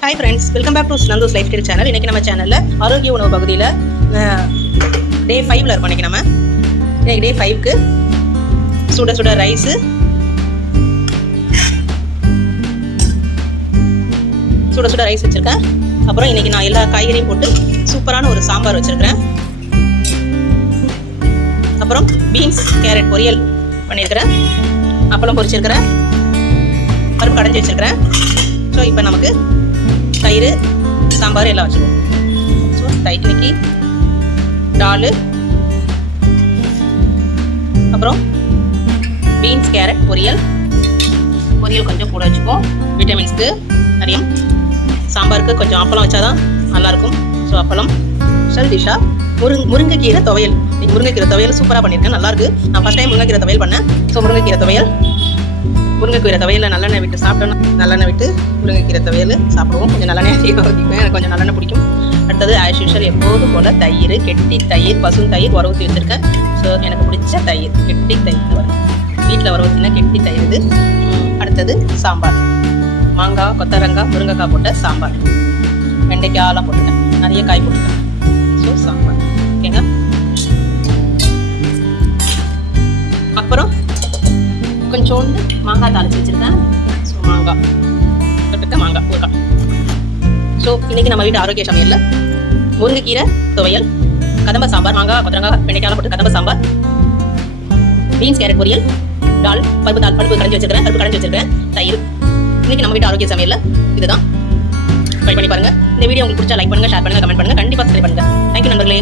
Hi friends, welcome back to Nandhu's lifestyle channel. இன்றைக்கி நம்ம சேனலில் ஆரோக்கிய உணவு பகுதியில் டே 5ல் இருக்கோம். இன்றைக்கி நம்ம டே 5க்கு சுட சுட ரைஸு, சுட சுட ரைஸ் வச்சுருக்கேன். அப்புறம் இன்றைக்கி நான் எல்லா காய்கறியும் போட்டு சூப்பரான ஒரு சாம்பார் வச்சுருக்கிறேன். அப்புறம் பீன்ஸ் கேரட் பொரியல் பண்ணியிருக்கிறேன். அப்பளம் பொரிச்சிருக்கிறேன். பருப்பு கடைஞ்சி வச்சுருக்கிறேன். ஸோ இப்போ நமக்கு தயிர் சாம்பார் எல்லாம் வச்சுருவோம். ஸோ இன்னைக்கு டால், அப்புறம் பீன்ஸ் கேரட் பொரியல் கொஞ்சம் கூட வச்சுப்போம், விட்டமின்ஸ்க்கு நிறைய. சாம்பாருக்கு கொஞ்சம் அப்பளம் வச்சாதான் நல்லாயிருக்கும். ஸோ அப்பளம் ஸ்பெஷல் டிஷ்ஷாக முருங்கைக்கீரை துவையல். இன்னைக்கு முருங்கைக்கீரை துவையல் சூப்பராக பண்ணியிருக்கேன், நல்லாயிருக்கு. நான் ஃபஸ்ட் டைம் முருங்கைக்கீரை துவையல் பண்ணேன். ஸோ முருங்கைக்கீரை துவையலில் நல்லெண்ணெய் விட்டு சாப்பிட்டோன்னா, நல்லெண்ணெய் விட்டு முருங்கைக்கீரை துவையல் சாப்பிடுவோம். கொஞ்சம் நல்லெண்ணெய் அதிகமாக எனக்கு கொஞ்சம் நல்லெண்ணெய் பிடிக்கும். அடுத்தது ஆஸ் யூஷுவல் எப்போதும் போல் தயிர், கெட்டி தயிர், பசும் தயிர் வர ஊற்றி வச்சுருக்கேன். ஸோ எனக்கு பிடிச்ச தயிர், கெட்டி தயிர் வரும், வீட்டில் வர ஊற்றினா கெட்டி தயிர் இது. அடுத்தது சாம்பார், மாங்காய், கொத்தரங்காய், முருங்கைக்காய் போட்ட சாம்பார். வெண்டைக்காயெல்லாம் போட்டுருக்கேன், நிறைய காய் போட்டுருக்கேன். ஸோ சாம்பார் ஓகேங்க. அப்புறம் கொஞ்சோண்டு மாங்காய் தாளிச்சு வச்சுருக்கேன். ஸோ மாங்காய் ஊறுகாய். ஸோ இன்றைக்கி நம்ம வீட்டு ஆரோக்கிய சமையலில் முருங்கைக்கீரை துவையல், கதம்ப சாம்பார், மாங்காய் கொத்தரங்காய் வெண்டைக்காய் போட்டு கதம்ப சாம்பார், பீன்ஸ் கேரட் பொரியல், டால், பருப்பு கடைஞ்சி வச்சுருக்கேன், தயிர். இன்றைக்கி நம்ம வீட்டு ஆரோக்கிய சமையலில் இதுதான். ட்ரை பண்ணி பாருங்கள். இந்த வீடியோ உங்களுக்கு பிடிச்சா லைக் பண்ணுங்கள், ஷேர் பண்ணுங்கள், கமெண்ட் பண்ணுங்கள், கண்டிப்பாக சப்ஸ்கிரைப் பண்ணுங்கள். தேங்க்யூ நண்பர்களே.